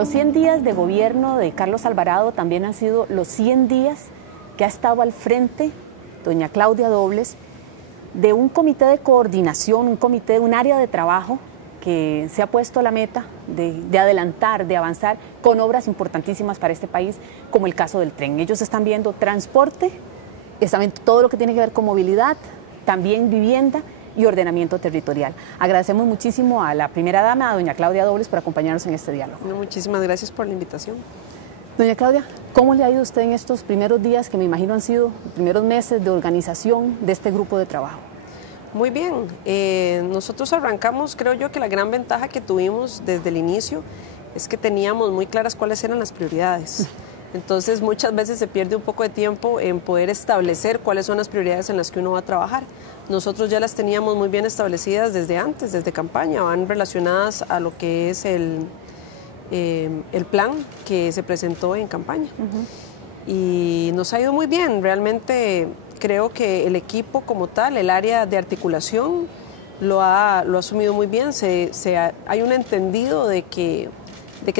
los 100 días de gobierno de Carlos Alvarado también han sido los 100 días que ha estado al frente doña Claudia Dobles de un comité de coordinación, un área de trabajo que se ha puesto la meta de adelantar, de avanzar con obras importantísimas para este país, como el caso del tren. Ellos están viendo transporte, están viendo todo lo que tiene que ver con movilidad, también vivienda y ordenamiento territorial. Agradecemos muchísimo a la primera dama, a doña Claudia Dobles, por acompañarnos en este diálogo. Muchísimas gracias por la invitación. Doña Claudia, ¿cómo le ha ido a usted en estos primeros días, que me imagino han sido primeros meses de organización de este grupo de trabajo? Muy bien, nosotros arrancamos, creo yo que la gran ventaja que tuvimos desde el inicio es que teníamos muy claras cuáles eran las prioridades. Entonces muchas veces se pierde un poco de tiempo en poder establecer cuáles son las prioridades en las que uno va a trabajar. Nosotros ya las teníamos muy bien establecidas desde antes, desde campaña, van relacionadas a lo que es el plan que se presentó en campaña. Y nos ha ido muy bien, realmente creo que el equipo como tal, el área de articulación, lo ha asumido muy bien. Hay un entendido de que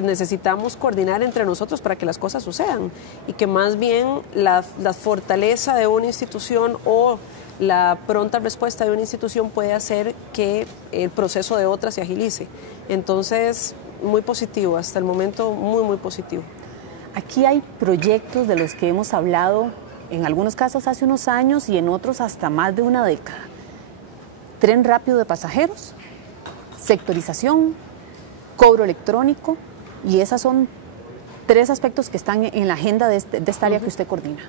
necesitamos coordinar entre nosotros para que las cosas sucedan y que más bien la fortaleza de una institución o la pronta respuesta de una institución puede hacer que el proceso de otra se agilice. Entonces, muy positivo, hasta el momento muy positivo. Aquí hay proyectos de los que hemos hablado, en algunos casos hace unos años y en otros hasta más de una década. Tren rápido de pasajeros, sectorización, cobro electrónico, y esos son 3 aspectos que están en la agenda de esta área que usted coordina.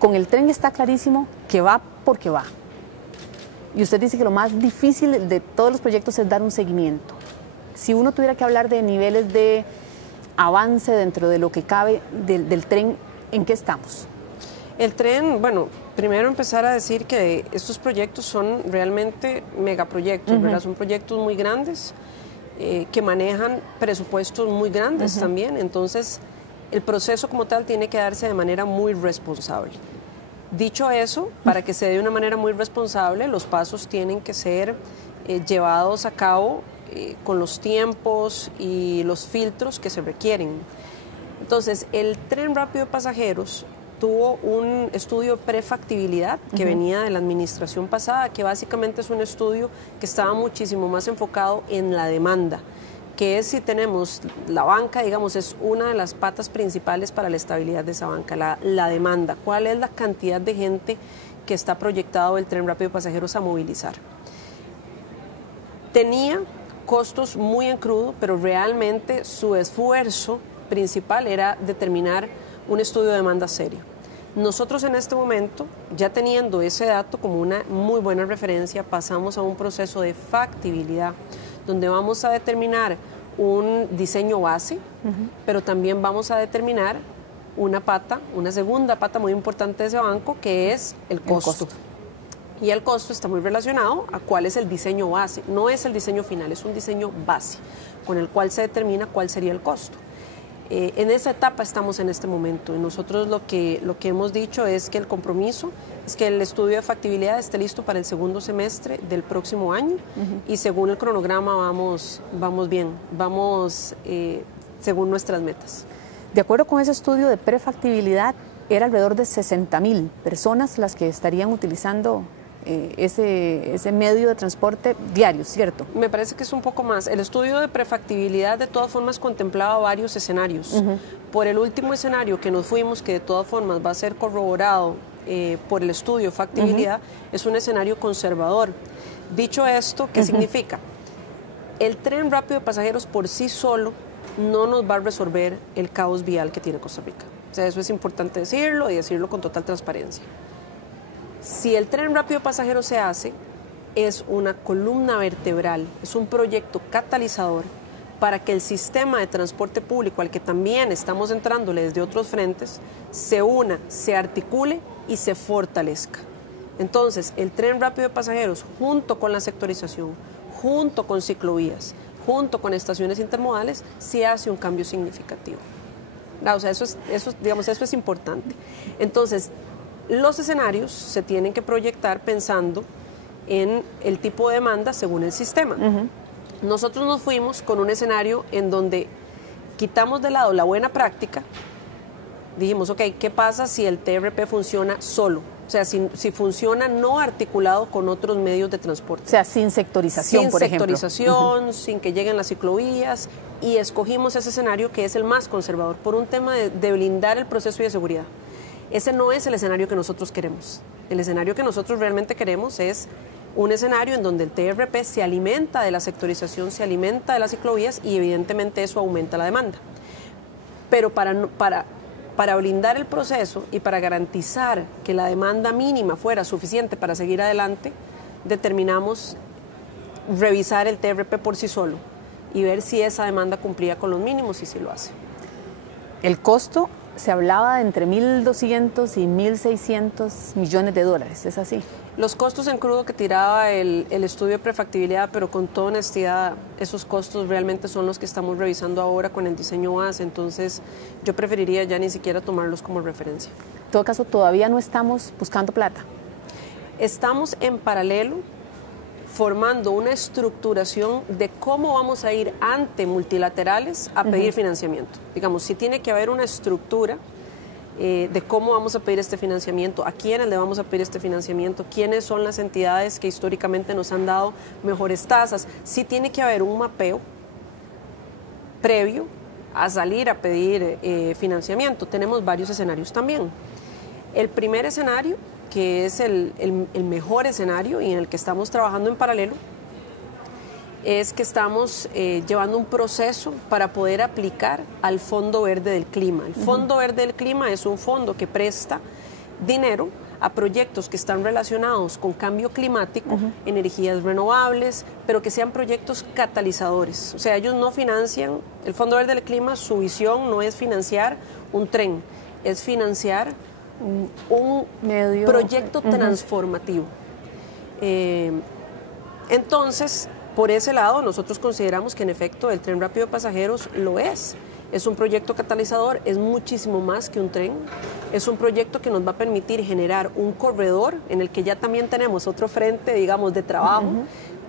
Con el tren está clarísimo que va porque va. Y usted dice que lo más difícil de todos los proyectos es dar un seguimiento. Si uno tuviera que hablar de niveles de avance dentro de lo que cabe del tren, ¿en qué estamos? El tren, bueno, primero empezar a decir que estos proyectos son realmente megaproyectos, ¿verdad? Son proyectos muy grandes que manejan presupuestos muy grandes también, entonces el proceso como tal tiene que darse de manera muy responsable. Dicho eso, para que se dé de una manera muy responsable, los pasos tienen que ser llevados a cabo con los tiempos y los filtros que se requieren. Entonces, el tren rápido de pasajeros tuvo un estudio de prefactibilidad que venía de la administración pasada, que básicamente es un estudio que estaba muchísimo más enfocado en la demanda, que es si tenemos la banca, digamos, es una de las patas principales para la estabilidad de esa banca, la demanda. ¿Cuál es la cantidad de gente que está proyectado el tren rápido de pasajeros a movilizar? Tenía costos muy en crudo, pero realmente su esfuerzo principal era determinar un estudio de demanda serio. Nosotros en este momento, ya teniendo ese dato como una muy buena referencia, pasamos a un proceso de factibilidad, donde vamos a determinar un diseño base, pero también vamos a determinar una segunda pata muy importante de ese banco, que es el costo. Y el costo está muy relacionado a cuál es el diseño base. No es el diseño final, es un diseño base, con el cual se determina cuál sería el costo. En esa etapa estamos en este momento y nosotros lo que hemos dicho es que el compromiso es que el estudio de factibilidad esté listo para el segundo semestre del próximo año y según el cronograma vamos bien, vamos según nuestras metas. De acuerdo con ese estudio de prefactibilidad, era alrededor de 60,000 personas las que estarían utilizando ese medio de transporte diario, ¿cierto? Me parece que es un poco más. El estudio de prefactibilidad de todas formas contemplaba varios escenarios. Por el último escenario que nos fuimos, que de todas formas va a ser corroborado por el estudio de factibilidad, es un escenario conservador. Dicho esto, ¿qué significa? El tren rápido de pasajeros por sí solo no nos va a resolver el caos vial que tiene Costa Rica. O sea, eso es importante decirlo y decirlo con total transparencia. Si el tren rápido de pasajeros se hace, es una columna vertebral, es un proyecto catalizador para que el sistema de transporte público, al que también estamos entrándole desde otros frentes, se una, se articule y se fortalezca. Entonces, el tren rápido de pasajeros, junto con la sectorización, junto con ciclovías, junto con estaciones intermodales, sí hace un cambio significativo. O sea, eso es importante. Entonces, los escenarios se tienen que proyectar pensando en el tipo de demanda según el sistema. Nosotros nos fuimos con un escenario en donde quitamos de lado la buena práctica, dijimos, ok, ¿qué pasa si el TRP funciona solo? O sea, si funciona no articulado con otros medios de transporte. O sea, sin sectorización, por ejemplo. Sin sectorización, sin que lleguen las ciclovías, y escogimos ese escenario que es el más conservador, por un tema de blindar el proceso y de seguridad. Ese no es el escenario que nosotros queremos. El escenario que nosotros realmente queremos es un escenario en donde el TRP se alimenta de la sectorización, se alimenta de las ciclovías, y evidentemente eso aumenta la demanda. Pero para blindar el proceso y para garantizar que la demanda mínima fuera suficiente para seguir adelante, determinamos revisar el TRP por sí solo y ver si esa demanda cumplía con los mínimos, y si lo hace. El costo, se hablaba de entre 1.200 y 1.600 millones de dólares, ¿es así? Los costos en crudo que tiraba el estudio de prefactibilidad, pero con toda honestidad, esos costos realmente son los que estamos revisando ahora con el diseño base, entonces yo preferiría ya ni siquiera tomarlos como referencia. En todo caso, todavía no estamos buscando plata. Estamos en paralelo formando una estructuración de cómo vamos a ir ante multilaterales a pedir financiamiento. Digamos, si tiene que haber una estructura de cómo vamos a pedir este financiamiento, a quiénes le vamos a pedir este financiamiento, quiénes son las entidades que históricamente nos han dado mejores tasas. Sí tiene que haber un mapeo previo a salir a pedir financiamiento. Tenemos varios escenarios también. El primer escenario, que es el mejor escenario y en el que estamos trabajando en paralelo, es que estamos llevando un proceso para poder aplicar al Fondo Verde del Clima. El Fondo Verde del Clima es un fondo que presta dinero a proyectos que están relacionados con cambio climático, energías renovables, pero que sean proyectos catalizadores. O sea, ellos no financian, el Fondo Verde del Clima, su visión no es financiar un tren, es financiar un proyecto transformativo. Entonces, por ese lado, nosotros consideramos que en efecto el tren rápido de pasajeros lo es. Es un proyecto catalizador, es muchísimo más que un tren. Es un proyecto que nos va a permitir generar un corredor en el que ya también tenemos otro frente, digamos, de trabajo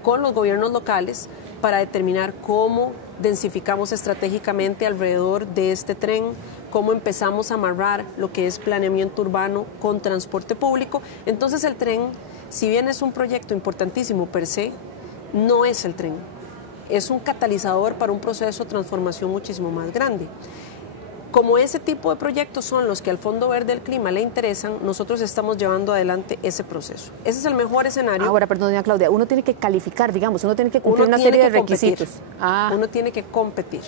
con los gobiernos locales para determinar cómo densificamos estratégicamente alrededor de este tren, cómo empezamos a amarrar lo que es planeamiento urbano con transporte público. Entonces el tren, si bien es un proyecto importantísimo per se, no es el tren, es un catalizador para un proceso de transformación muchísimo más grande. Como ese tipo de proyectos son los que al Fondo Verde del Clima le interesan, nosotros estamos llevando adelante ese proceso. Ese es el mejor escenario. Ahora, perdón, doña Claudia, uno tiene que calificar, digamos, uno tiene que cumplir una serie de requisitos. Uno tiene que competir.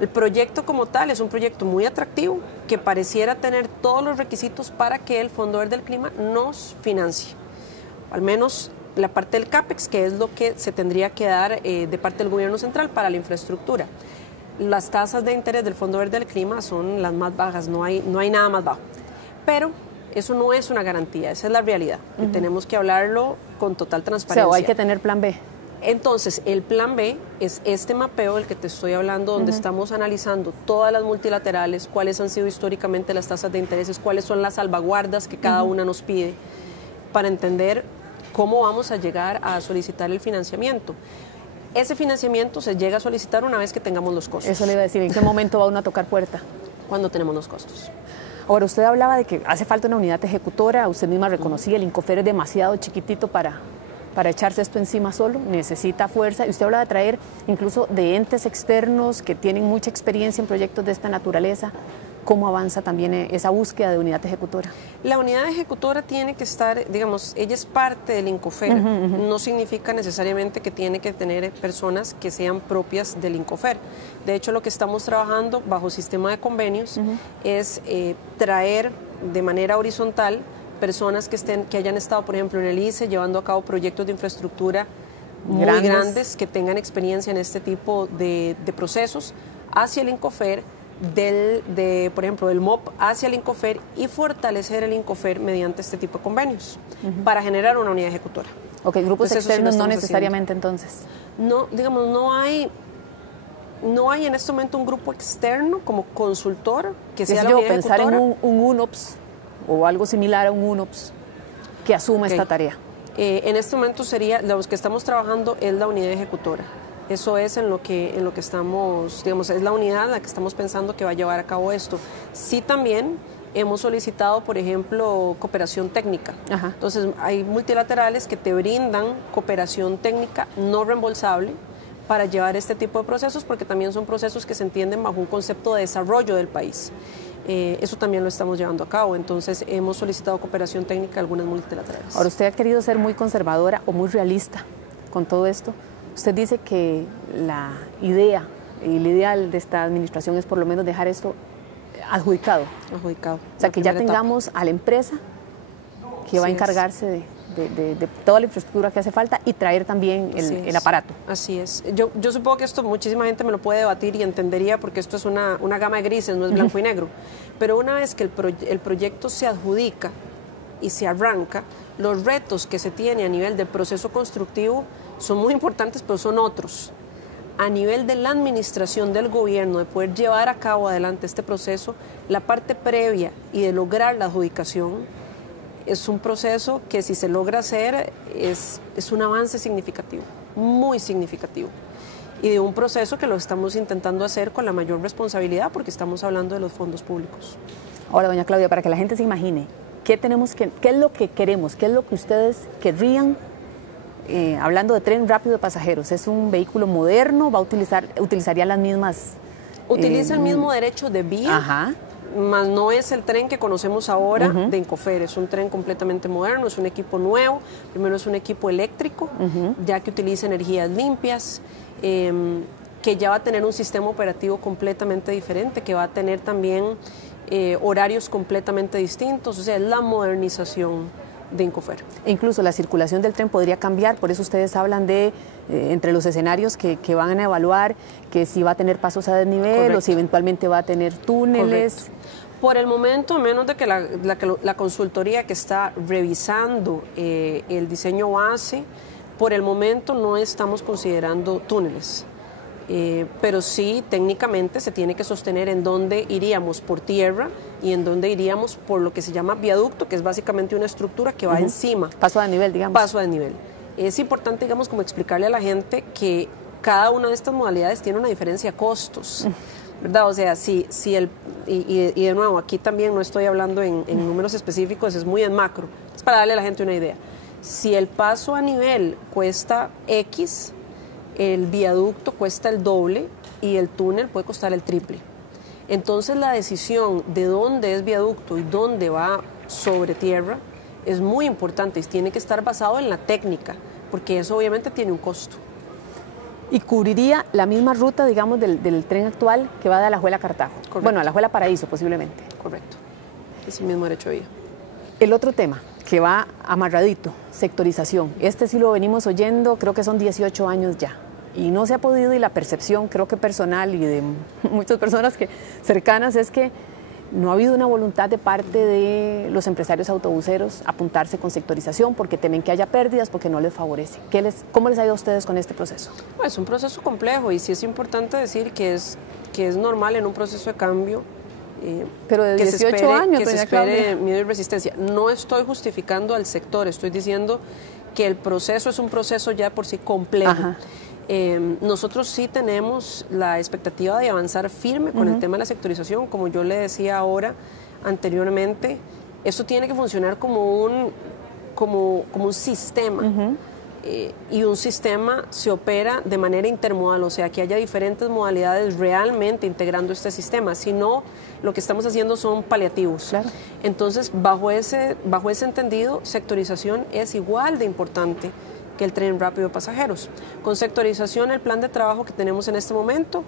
El proyecto como tal es un proyecto muy atractivo que pareciera tener todos los requisitos para que el Fondo Verde del Clima nos financie. Al menos la parte del CAPEX, que es lo que se tendría que dar de parte del gobierno central para la infraestructura. Las tasas de interés del Fondo Verde del Clima son las más bajas, no hay nada más bajo. Pero eso no es una garantía, esa es la realidad. Y tenemos que hablarlo con total transparencia. O sea, hay que tener plan B. Entonces, el plan B es este mapeo del que te estoy hablando, donde estamos analizando todas las multilaterales, cuáles han sido históricamente las tasas de intereses, cuáles son las salvaguardas que cada una nos pide, para entender cómo vamos a llegar a solicitar el financiamiento. Ese financiamiento se llega a solicitar una vez que tengamos los costos. Eso le iba a decir, ¿en qué momento va uno a tocar puerta? Cuando tenemos los costos. Ahora, usted hablaba de que hace falta una unidad ejecutora, usted misma reconocía, el Incofer es demasiado chiquitito para echarse esto encima solo, necesita fuerza, y usted habla de traer incluso de entes externos que tienen mucha experiencia en proyectos de esta naturaleza. ¿Cómo avanza también esa búsqueda de unidad ejecutora? La unidad ejecutora tiene que estar, digamos, ella es parte del Incofer, no significa necesariamente que tiene que tener personas que sean propias del Incofer. De hecho, lo que estamos trabajando bajo sistema de convenios es traer de manera horizontal personas que hayan estado, por ejemplo, en el ICE llevando a cabo proyectos de infraestructura muy grandes, que tengan experiencia en este tipo de procesos, hacia el Incofer, por ejemplo, del MOP hacia el Incofer, y fortalecer el Incofer mediante este tipo de convenios para generar una unidad ejecutora. Ok, grupos externos no necesariamente entonces. No, digamos, no hay en este momento un grupo externo como consultor que sea la unidad pensar ejecutora. En un UNOPS o algo similar a un UNOPS que asuma esta tarea. En este momento sería, los que estamos trabajando es la unidad ejecutora. Eso es en lo que estamos, digamos, es la unidad en la que estamos pensando que va a llevar a cabo esto. Sí, también hemos solicitado, por ejemplo, cooperación técnica. Ajá. Entonces, hay multilaterales que te brindan cooperación técnica no reembolsable para llevar este tipo de procesos, porque también son procesos que se entienden bajo un concepto de desarrollo del país. Eso también lo estamos llevando a cabo. Entonces, hemos solicitado cooperación técnica a algunas multilaterales. Ahora, usted ha querido ser muy conservadora o muy realista con todo esto. Usted dice que la idea y el ideal de esta administración es por lo menos dejar esto adjudicado. Adjudicado. O sea, que ya tengamos a la empresa que va a encargarse de toda la infraestructura que hace falta y traer también el aparato. Así es. Yo supongo que esto muchísima gente me lo puede debatir y entendería, porque esto es una gama de grises, no es blanco y negro. Pero una vez que el proyecto se adjudica y se arranca, los retos que se tiene a nivel del proceso constructivo son muy importantes, pero son otros. A nivel de la administración del gobierno, de poder llevar a cabo adelante este proceso, la parte previa y de lograr la adjudicación es un proceso que, si se logra hacer, es un avance significativo, muy significativo. Y de un proceso que lo estamos intentando hacer con la mayor responsabilidad, porque estamos hablando de los fondos públicos. Ahora, doña Claudia, para que la gente se imagine, ¿qué es lo que queremos? ¿Qué es lo que ustedes querrían? Hablando de tren rápido de pasajeros, ¿es un vehículo moderno? ¿Utilizaría las mismas? Utiliza el mismo derecho de vía. Ajá. Más no es el tren que conocemos ahora de Incofer, es un tren completamente moderno, es un equipo nuevo. Primero, es un equipo eléctrico, ya que utiliza energías limpias, que ya va a tener un sistema operativo completamente diferente, que va a tener también horarios completamente distintos. O sea, es la modernización de Incofer. E incluso la circulación del tren podría cambiar, por eso ustedes hablan de, entre los escenarios que van a evaluar, que si va a tener pasos a desnivel. Correcto. O si eventualmente va a tener túneles. Correcto. Por el momento, a menos de que la consultoría que está revisando el diseño base, por el momento no estamos considerando túneles. Pero sí, técnicamente se tiene que sostener en dónde iríamos por tierra y en dónde iríamos por lo que se llama viaducto, que es básicamente una estructura que va encima. Paso a desnivel, digamos. Paso a desnivel. Es importante, digamos, como explicarle a la gente que cada una de estas modalidades tiene una diferencia de costos, ¿verdad? O sea, y de nuevo, aquí también no estoy hablando en números específicos, es muy en macro, es para darle a la gente una idea. Si el paso a nivel cuesta X, el viaducto cuesta el doble y el túnel puede costar el triple. Entonces, la decisión de dónde es viaducto y dónde va sobre tierra es muy importante y tiene que estar basado en la técnica, porque eso obviamente tiene un costo. Y cubriría la misma ruta, digamos, del tren actual que va de Alajuela a Cartago. Correcto. Bueno, Alajuela a Paraíso, posiblemente. Correcto. Es el mismo derecho de vía. El otro tema que va amarradito, sectorización. Este sí lo venimos oyendo, creo que son 18 años ya. Y no se ha podido, y la percepción, creo que personal y de muchas personas cercanas, es que no ha habido una voluntad de parte de los empresarios autobuseros apuntarse con sectorización porque temen que haya pérdidas, porque no les favorece. ¿Cómo les ha ido a ustedes con este proceso? Es un proceso complejo y sí es importante decir que es normal en un proceso de cambio. Pero de 18 años, que se espere miedo y resistencia. No estoy justificando al sector, estoy diciendo que el proceso es un proceso ya por sí complejo. Nosotros sí tenemos la expectativa de avanzar firme con el tema de la sectorización. Como yo le decía ahora anteriormente, esto tiene que funcionar como un sistema. Y un sistema se opera de manera intermodal, o sea, que haya diferentes modalidades realmente integrando este sistema. Si no, lo que estamos haciendo son paliativos. Claro. Entonces, bajo ese entendido, sectorización es igual de importante que el tren rápido de pasajeros. Con sectorización, el plan de trabajo que tenemos en este momento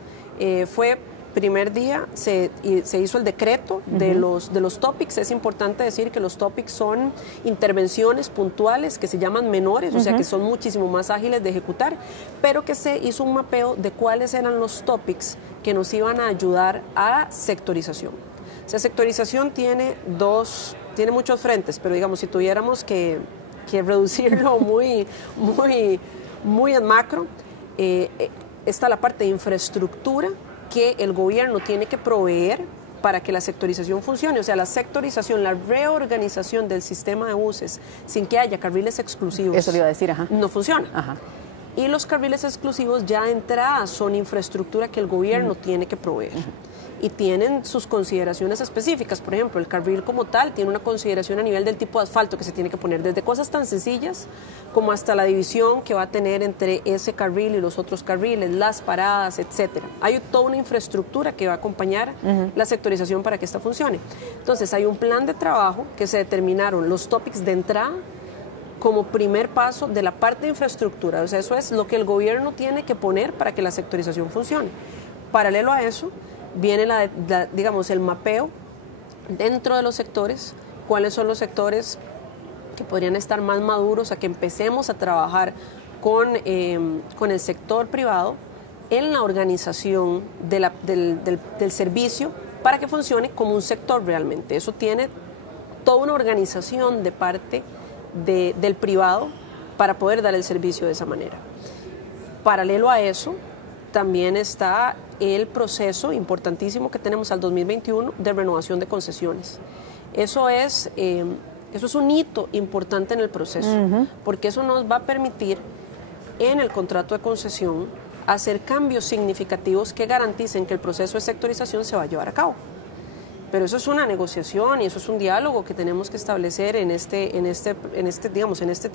fue: primer día se hizo el decreto de los topics. Es importante decir que los topics son intervenciones puntuales que se llaman menores, o sea que son muchísimo más ágiles de ejecutar, pero que se hizo un mapeo de cuáles eran los topics que nos iban a ayudar a sectorización. O sea, sectorización tiene muchos frentes, pero digamos, si tuviéramos que reducirlo muy en macro, está la parte de infraestructura que el gobierno tiene que proveer para que la sectorización funcione. O sea, la sectorización, la reorganización del sistema de buses sin que haya carriles exclusivos. Eso le iba a decir, no funciona. Y los carriles exclusivos ya de entrada son infraestructura que el gobierno tiene que proveer. Y tienen sus consideraciones específicas. Por ejemplo, el carril como tal tiene una consideración a nivel del tipo de asfalto que se tiene que poner, desde cosas tan sencillas como hasta la división que va a tener entre ese carril y los otros carriles, las paradas, etcétera. Hay toda una infraestructura que va a acompañar la sectorización para que esta funcione. Entonces, hay un plan de trabajo que se determinaron los topics de entrada como primer paso de la parte de infraestructura. O sea, eso es lo que el gobierno tiene que poner para que la sectorización funcione. Paralelo a eso, viene digamos, el mapeo dentro de los sectores, cuáles son los sectores que podrían estar más maduros a que empecemos a trabajar con el sector privado en la organización del servicio para que funcione como un sector realmente. Eso tiene toda una organización de parte del privado para poder dar el servicio de esa manera. Paralelo a eso, también está el proceso importantísimo que tenemos al 2021 de renovación de concesiones. Eso es un hito importante en el proceso, porque eso nos va a permitir en el contrato de concesión hacer cambios significativos que garanticen que el proceso de sectorización se va a llevar a cabo. Pero eso es una negociación y eso es un diálogo que tenemos que establecer en este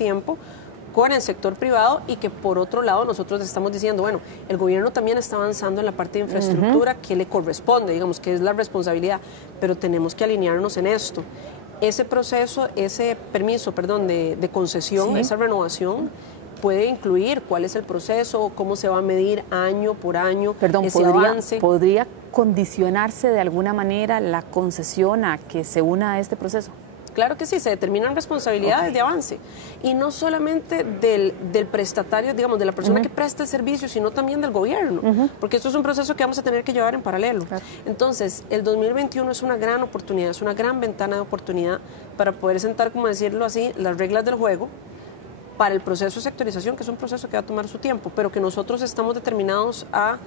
tiempo con el sector privado, y que por otro lado nosotros estamos diciendo, bueno, el gobierno también está avanzando en la parte de infraestructura que le corresponde, digamos, que es la responsabilidad, pero tenemos que alinearnos en esto. Ese proceso, ese permiso, de concesión, esa renovación, puede incluir cuál es el proceso, cómo se va a medir año por año ese avance. ¿Podría condicionarse de alguna manera la concesión a que se una a este proceso? Claro que sí, se determinan responsabilidades de avance, y no solamente del prestatario, digamos, de la persona que presta el servicio, sino también del gobierno, porque esto es un proceso que vamos a tener que llevar en paralelo. Claro. Entonces, el 2021 es una gran oportunidad, es una gran ventana de oportunidad para poder sentar, como decirlo así, las reglas del juego para el proceso de sectorización, que es un proceso que va a tomar su tiempo, pero que nosotros estamos determinados a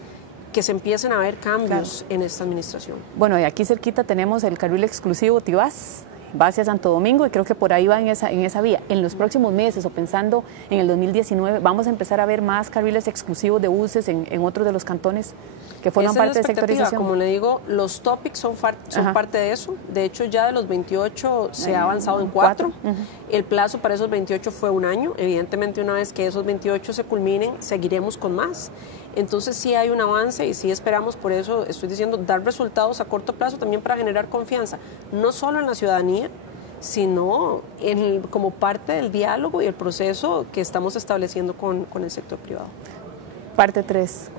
que se empiecen a ver cambios en esta administración. Bueno, y aquí cerquita tenemos el carril exclusivo Tibás, va hacia Santo Domingo, y creo que por ahí va en esa vía. En los próximos meses, o pensando en el 2019, ¿vamos a empezar a ver más carriles exclusivos de buses en otros de los cantones que forman parte de sectorización? Como le digo, los topics son parte de eso. De hecho, ya de los 28 se ha avanzado en 4. El plazo para esos 28 fue un año. Evidentemente, una vez que esos 28 se culminen, seguiremos con más. Entonces sí hay un avance y sí esperamos, por eso estoy diciendo, dar resultados a corto plazo también para generar confianza, no solo en la ciudadanía, sino como parte del diálogo y el proceso que estamos estableciendo con el sector privado. Parte 3,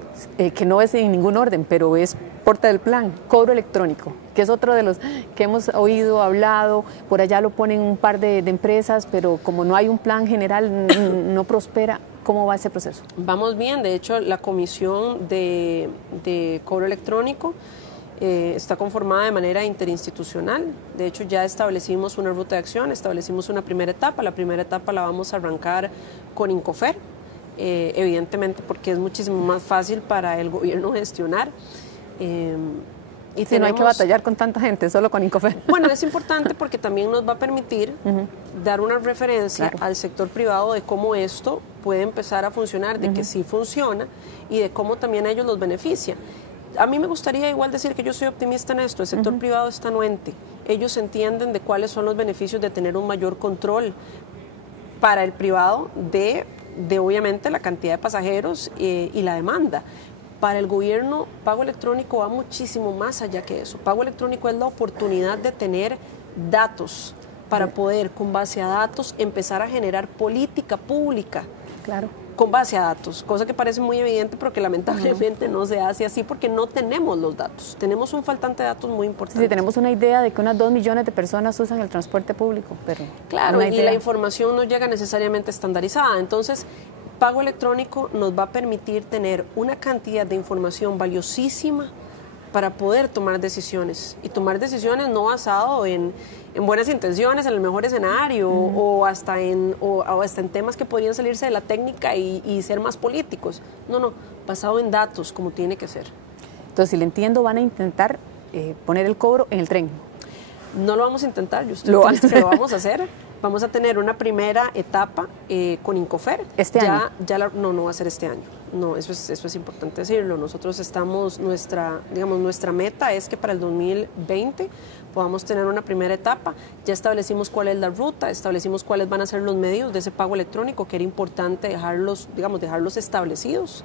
que no es en ningún orden, pero es parte del plan, cobro electrónico, que es otro de los que hemos oído, hablado, por allá lo ponen un par de empresas, pero como no hay un plan general, no prospera. ¿Cómo va ese proceso? Vamos bien, de hecho la comisión de cobro electrónico está conformada de manera interinstitucional. De hecho ya establecimos una ruta de acción, establecimos una primera etapa. La primera etapa la vamos a arrancar con Incofer, evidentemente porque es muchísimo más fácil para el gobierno gestionar. Y no hay que batallar con tanta gente, solo con Incofer. Bueno, es importante porque también nos va a permitir dar una referencia al sector privado de cómo esto puede empezar a funcionar, de que sí funciona y de cómo también a ellos los beneficia. A mí me gustaría igual decir que yo soy optimista en esto. El sector privado está anuente. Ellos entienden de cuáles son los beneficios de tener un mayor control para el privado de obviamente la cantidad de pasajeros y la demanda. Para el gobierno, pago electrónico va muchísimo más allá que eso. Pago electrónico es la oportunidad de tener datos para poder, con base a datos, empezar a generar política pública. Claro. Con base a datos, cosa que parece muy evidente, pero que lamentablemente no se hace así porque no tenemos los datos. Tenemos un faltante de datos muy importante. Sí, tenemos una idea de que unas 2 millones de personas usan el transporte público, pero claro, y la información no llega necesariamente estandarizada. Entonces, pago electrónico nos va a permitir tener una cantidad de información valiosísima para poder tomar decisiones, y tomar decisiones no basado en buenas intenciones, en el mejor escenario, o hasta en temas que podrían salirse de la técnica y ser más políticos. No, basado en datos, como tiene que ser. Entonces, si le entiendo, van a intentar poner el cobro en el tren. No lo vamos a intentar, yo estoy optimista que lo vamos a hacer. Vamos a tener una primera etapa con Incofer. ¿Este año? No va a ser este año. No, eso es importante decirlo. Nosotros estamos, nuestra meta es que para el 2020 podamos tener una primera etapa. Ya establecimos cuál es la ruta, establecimos cuáles van a ser los medios de ese pago electrónico, que era importante dejarlos establecidos.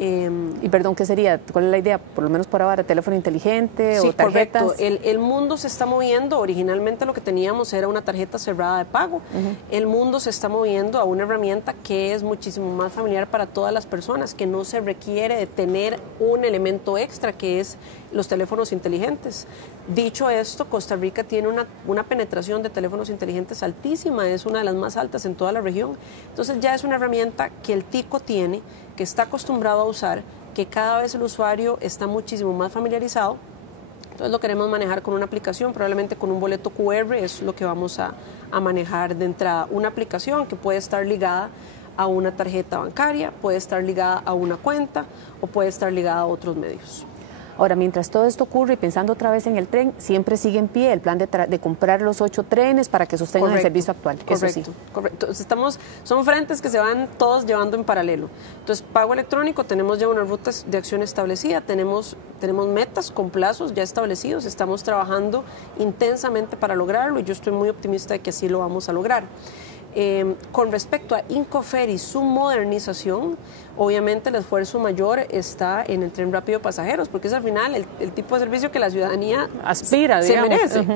Y perdón, ¿qué sería? ¿Cuál es la idea? Por lo menos por ahora, teléfono inteligente o tarjetas. Correcto. El mundo se está moviendo. Originalmente lo que teníamos era una tarjeta cerrada de pago. El mundo se está moviendo a una herramienta que es muchísimo más familiar para todas las personas, que no se requiere de tener un elemento extra, que es los teléfonos inteligentes. Dicho esto, Costa Rica tiene una penetración de teléfonos inteligentes altísima, es una de las más altas en toda la región. Entonces ya es una herramienta que el tico tiene, que está acostumbrado a usar, que cada vez el usuario está muchísimo más familiarizado. Entonces lo queremos manejar con una aplicación, probablemente con un boleto QR, es lo que vamos a manejar de entrada. Una aplicación que puede estar ligada a una tarjeta bancaria, puede estar ligada a una cuenta o puede estar ligada a otros medios. Ahora, mientras todo esto ocurre y pensando otra vez en el tren, siempre sigue en pie el plan de comprar los 8 trenes para que sostengan el servicio actual. Correcto, eso sí. Correcto. Son frentes que se van todos llevando en paralelo. Entonces, pago electrónico, tenemos ya una ruta de acción establecida, tenemos metas con plazos ya establecidos, estamos trabajando intensamente para lograrlo y yo estoy muy optimista de que así lo vamos a lograr. Con respecto a Incofer y su modernización, obviamente el esfuerzo mayor está en el tren rápido de pasajeros, porque es al final el tipo de servicio que la ciudadanía aspira, se merece.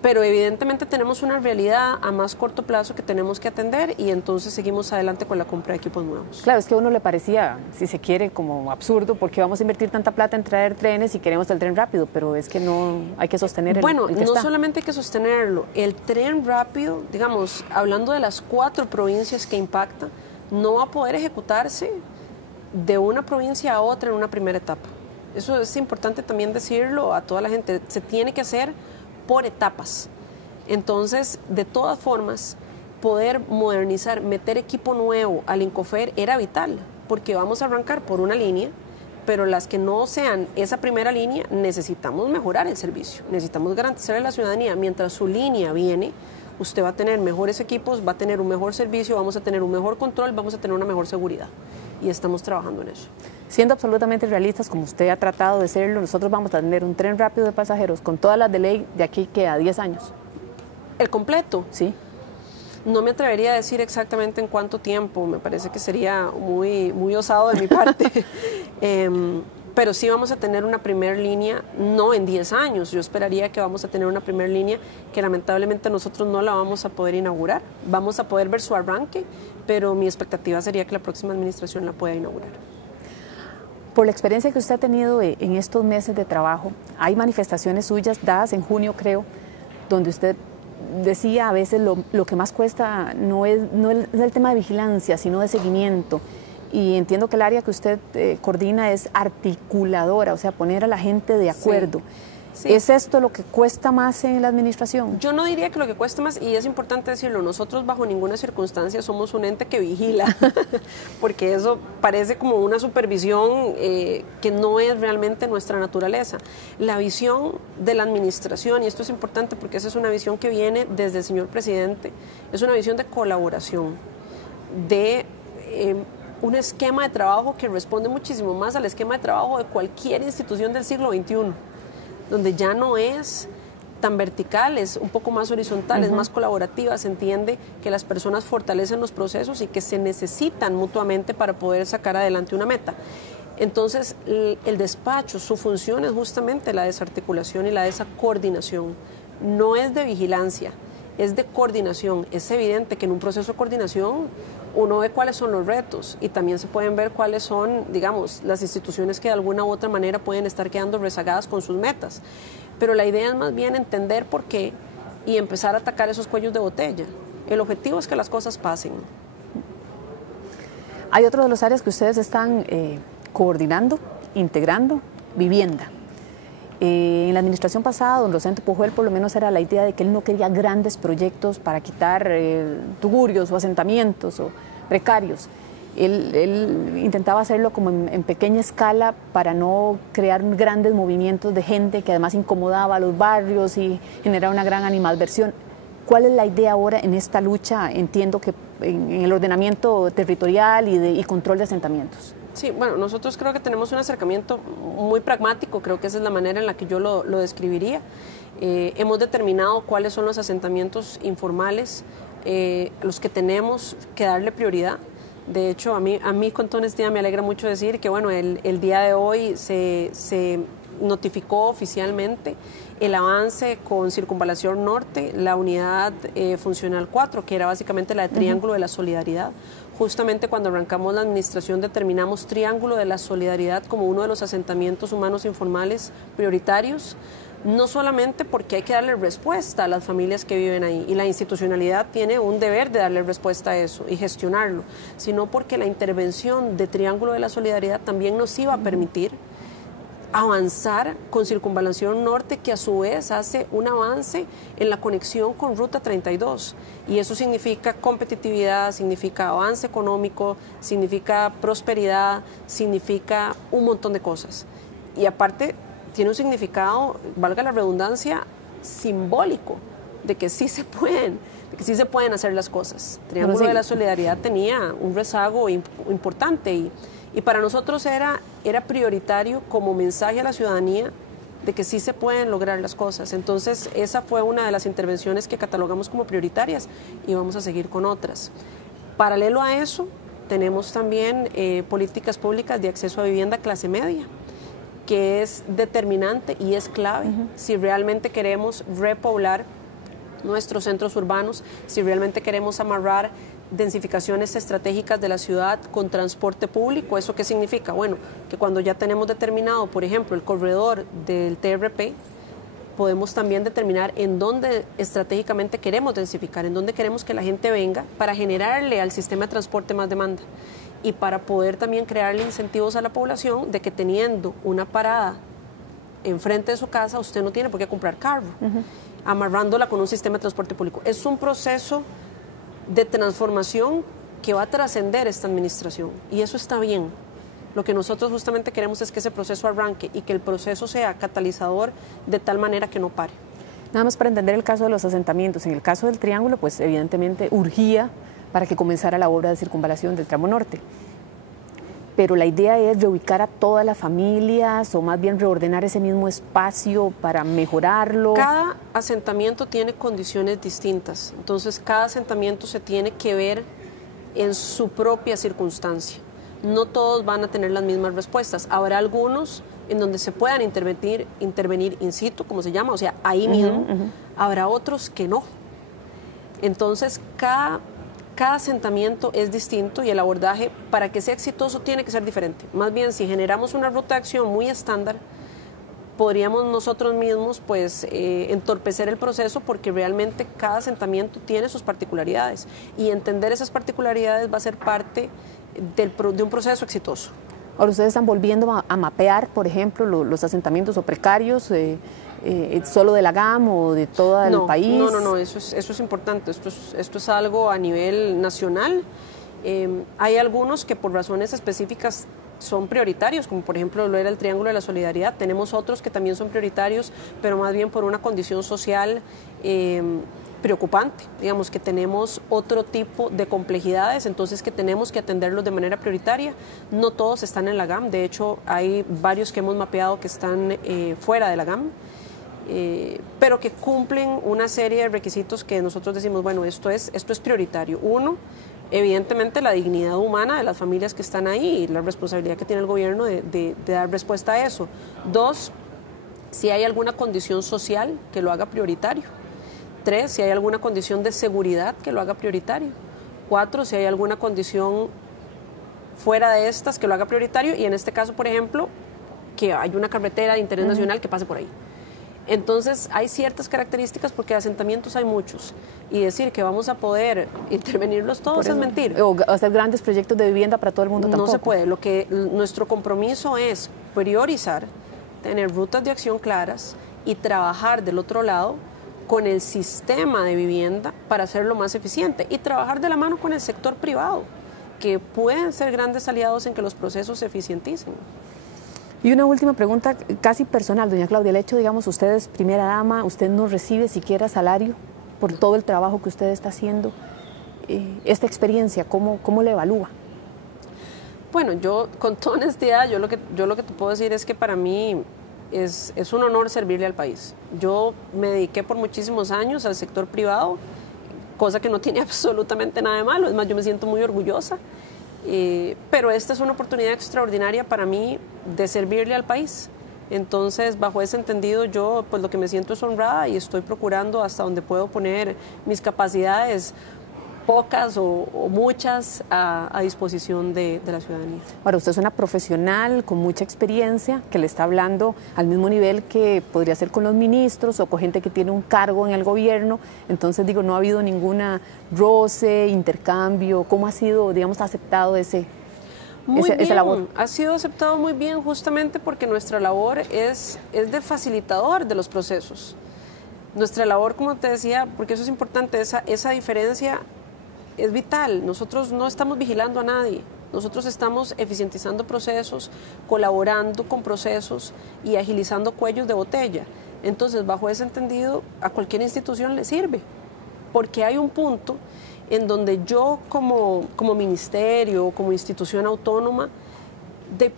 Pero evidentemente tenemos una realidad a más corto plazo que tenemos que atender y entonces seguimos adelante con la compra de equipos nuevos. Claro, es que a uno le parecía, si se quiere, como absurdo, porque vamos a invertir tanta plata en traer trenes y queremos el tren rápido, pero es que no hay que sostener el que no está. Solamente hay que sostenerlo, el tren rápido, digamos, hablando de las 4 provincias que impacta, no va a poder ejecutarse de una provincia a otra en una primera etapa. Eso es importante también decirlo a toda la gente, se tiene que hacer por etapas. Entonces, de todas formas, poder modernizar, meter equipo nuevo al Incofer era vital, porque vamos a arrancar por una línea, pero las que no sean esa primera línea, necesitamos mejorar el servicio, necesitamos garantizarle a la ciudadanía, mientras su línea viene, usted va a tener mejores equipos, va a tener un mejor servicio, vamos a tener un mejor control, vamos a tener una mejor seguridad, y estamos trabajando en eso. Siendo absolutamente realistas, como usted ha tratado de serlo, nosotros vamos a tener un tren rápido de pasajeros con todas las de ley de aquí que a 10 años. ¿El completo? Sí. No me atrevería a decir exactamente en cuánto tiempo, me parece que sería muy osado de mi parte, pero sí vamos a tener una primera línea, no en 10 años, yo esperaría que vamos a tener una primera línea que lamentablemente nosotros no la vamos a poder inaugurar, vamos a poder ver su arranque, pero mi expectativa sería que la próxima administración la pueda inaugurar. Por la experiencia que usted ha tenido en estos meses de trabajo, hay manifestaciones suyas dadas en junio, creo, donde usted decía a veces lo que más cuesta no es el tema de vigilancia, sino de seguimiento. Y entiendo que el área que usted coordina es articuladora, o sea, poner a la gente de acuerdo. Sí. ¿Es esto lo que cuesta más en la administración? Yo no diría que lo que cuesta más, y es importante decirlo, nosotros bajo ninguna circunstancia somos un ente que vigila, porque eso parece como una supervisión que no es realmente nuestra naturaleza. La visión de la administración, y esto es importante porque esa es una visión que viene desde el señor presidente, es una visión de colaboración, de un esquema de trabajo que responde muchísimo más al esquema de trabajo de cualquier institución del siglo XXI. Donde ya no es tan vertical, es un poco más horizontal, es más colaborativa, se entiende que las personas fortalecen los procesos y que se necesitan mutuamente para poder sacar adelante una meta. Entonces, el despacho, su función es justamente la desarticulación y la coordinación. No es de vigilancia, es de coordinación. Es evidente que en un proceso de coordinación uno ve cuáles son los retos y también se pueden ver cuáles son, digamos, las instituciones que de alguna u otra manera pueden estar quedando rezagadas con sus metas. Pero la idea es más bien entender por qué y empezar a atacar esos cuellos de botella. El objetivo es que las cosas pasen. Hay otro de los áreas que ustedes están coordinando, integrando, vivienda. En la administración pasada, don Rosendo Pujol, por lo menos era la idea de que él no quería grandes proyectos para quitar tugurios o asentamientos o precarios. Él intentaba hacerlo como en pequeña escala para no crear grandes movimientos de gente que además incomodaba a los barrios y generaba una gran animadversión. ¿Cuál es la idea ahora en esta lucha? Entiendo que en el ordenamiento territorial y control de asentamientos. Sí, bueno, nosotros creo que tenemos un acercamiento muy pragmático, creo que esa es la manera en la que yo lo describiría. Hemos determinado cuáles son los asentamientos informales, los que tenemos que darle prioridad. De hecho, a mí con toda honestidad me alegra mucho decir que bueno, el día de hoy se notificó oficialmente el avance con Circunvalación Norte, la unidad funcional 4, que era básicamente la de Triángulo de la Solidaridad. Justamente cuando arrancamos la administración determinamos Triángulo de la Solidaridad como uno de los asentamientos humanos informales prioritarios, no solamente porque hay que darle respuesta a las familias que viven ahí, y la institucionalidad tiene un deber de darle respuesta a eso y gestionarlo, sino porque la intervención de Triángulo de la Solidaridad también nos iba a permitir avanzar con Circunvalación Norte, que a su vez hace un avance en la conexión con Ruta 32. Y eso significa competitividad, significa avance económico, significa prosperidad, significa un montón de cosas. Y aparte tiene un significado, valga la redundancia, simbólico, de que sí se pueden hacer las cosas. Triángulo de la Solidaridad tenía un rezago importante y para nosotros era prioritario como mensaje a la ciudadanía de que sí se pueden lograr las cosas. Entonces, esa fue una de las intervenciones que catalogamos como prioritarias y vamos a seguir con otras. Paralelo a eso, tenemos también políticas públicas de acceso a vivienda clase media, que es determinante y es clave si realmente queremos repoblar nuestros centros urbanos, si realmente queremos amarrar densificaciones estratégicas de la ciudad con transporte público. ¿Eso qué significa? Bueno, que cuando ya tenemos determinado, por ejemplo, el corredor del TRP, podemos también determinar en dónde estratégicamente queremos densificar, en dónde queremos que la gente venga para generarle al sistema de transporte más demanda y para poder también crearle incentivos a la población de que teniendo una parada enfrente de su casa, usted no tiene por qué comprar carro, amarrándola con un sistema de transporte público. Es un proceso de transformación que va a trascender esta administración y eso está bien. Lo que nosotros justamente queremos es que ese proceso arranque y que el proceso sea catalizador de tal manera que no pare. Nada más para entender el caso de los asentamientos. En el caso del Triángulo, pues evidentemente urgía para que comenzara la obra de circunvalación del tramo norte. Pero la idea es reubicar a todas las familias o más bien reordenar ese mismo espacio para mejorarlo. Cada asentamiento tiene condiciones distintas, entonces cada asentamiento se tiene que ver en su propia circunstancia. No todos van a tener las mismas respuestas. Habrá algunos en donde se puedan intervenir in situ, como se llama, o sea, ahí mismo. Habrá otros que no. Entonces, cada asentamiento es distinto y el abordaje, para que sea exitoso, tiene que ser diferente. Más bien, si generamos una ruta de acción muy estándar, podríamos nosotros mismos pues entorpecer el proceso, porque realmente cada asentamiento tiene sus particularidades y entender esas particularidades va a ser parte de un proceso exitoso. Ahora, ustedes están volviendo a mapear, por ejemplo, los asentamientos o precarios, solo de la GAM o de todo el país. No, eso es importante, esto es algo a nivel nacional. Hay algunos que por razones específicas son prioritarios, como por ejemplo lo era el Triángulo de la Solidaridad. Tenemos otros que también son prioritarios, pero más bien por una condición social preocupante, digamos que tenemos otro tipo de complejidades, entonces que tenemos que atenderlos de manera prioritaria. No todos están en la GAM, de hecho hay varios que hemos mapeado que están fuera de la GAM, pero que cumplen una serie de requisitos que nosotros decimos, bueno, esto es prioritario. Uno, evidentemente la dignidad humana de las familias que están ahí y la responsabilidad que tiene el gobierno de dar respuesta a eso. Dos, si hay alguna condición social que lo haga prioritario. Tres, si hay alguna condición de seguridad que lo haga prioritario. Cuatro, si hay alguna condición fuera de estas que lo haga prioritario, y en este caso, por ejemplo, que hay una carretera de interés nacional que pase por ahí. Entonces, hay ciertas características, porque de asentamientos hay muchos, y decir que vamos a poder intervenirlos todos es mentir. O hacer grandes proyectos de vivienda para todo el mundo tampoco. No se puede. Nuestro compromiso es priorizar, tener rutas de acción claras y trabajar del otro lado con el sistema de vivienda para hacerlo más eficiente y trabajar de la mano con el sector privado. que pueden ser grandes aliados en que los procesos se eficienticen. Y una última pregunta casi personal, doña Claudia. El hecho, digamos, usted es primera dama, usted no recibe siquiera salario por todo el trabajo que usted está haciendo. Esta experiencia, ¿cómo la evalúa? Bueno, yo con toda honestidad, yo lo que te puedo decir es que para mí es un honor servirle al país. Yo me dediqué por muchísimos años al sector privado, cosa que no tiene absolutamente nada de malo, es más, yo me siento muy orgullosa. Pero esta es una oportunidad extraordinaria para mí de servirle al país. Entonces, bajo ese entendido, yo pues lo que me siento es honrada y estoy procurando hasta donde puedo poner mis capacidades, pocas o muchas, a disposición de la ciudadanía. Ahora, usted es una profesional con mucha experiencia que le está hablando al mismo nivel que podría ser con los ministros o con gente que tiene un cargo en el gobierno. Entonces, digo, no ha habido ninguna roce, intercambio. ¿Cómo ha sido, digamos, aceptado esa labor? Ha sido aceptado muy bien, justamente porque nuestra labor es de facilitador de los procesos. Nuestra labor, como te decía, porque eso es importante, esa diferencia es vital. Nosotros no estamos vigilando a nadie, nosotros estamos eficientizando procesos, colaborando con procesos y agilizando cuellos de botella. Entonces, bajo ese entendido, a cualquier institución le sirve, porque hay un punto en donde yo como ministerio, como institución autónoma,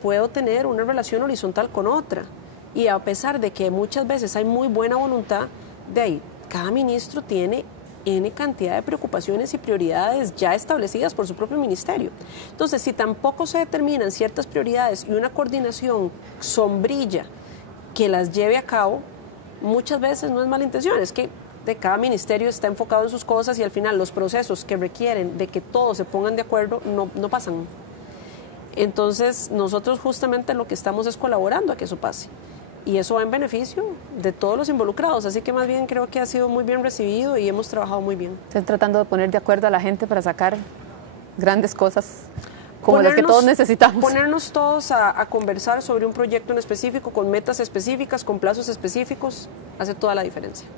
puedo tener una relación horizontal con otra. Y a pesar de que muchas veces hay muy buena voluntad, de ahí cada ministro tiene N cantidad de preocupaciones y prioridades ya establecidas por su propio ministerio. Entonces, si tampoco se determinan ciertas prioridades y una coordinación sombrilla que las lleve a cabo, muchas veces no es mala intención, es que de cada ministerio está enfocado en sus cosas y al final los procesos que requieren de que todos se pongan de acuerdo no pasan. Entonces, nosotros justamente lo que estamos es colaborando a que eso pase. Y eso va en beneficio de todos los involucrados, así que más bien creo que ha sido muy bien recibido y hemos trabajado muy bien. Están tratando de poner de acuerdo a la gente para sacar grandes cosas como las que todos necesitamos. Ponernos todos a conversar sobre un proyecto en específico, con metas específicas, con plazos específicos, hace toda la diferencia.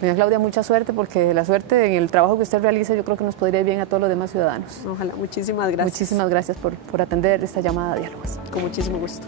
Doña Claudia, mucha suerte, porque la suerte en el trabajo que usted realiza yo creo que nos podría ir bien a todos los demás ciudadanos. Ojalá, muchísimas gracias. Muchísimas gracias por atender esta llamada a Diálogos. Con muchísimo gusto.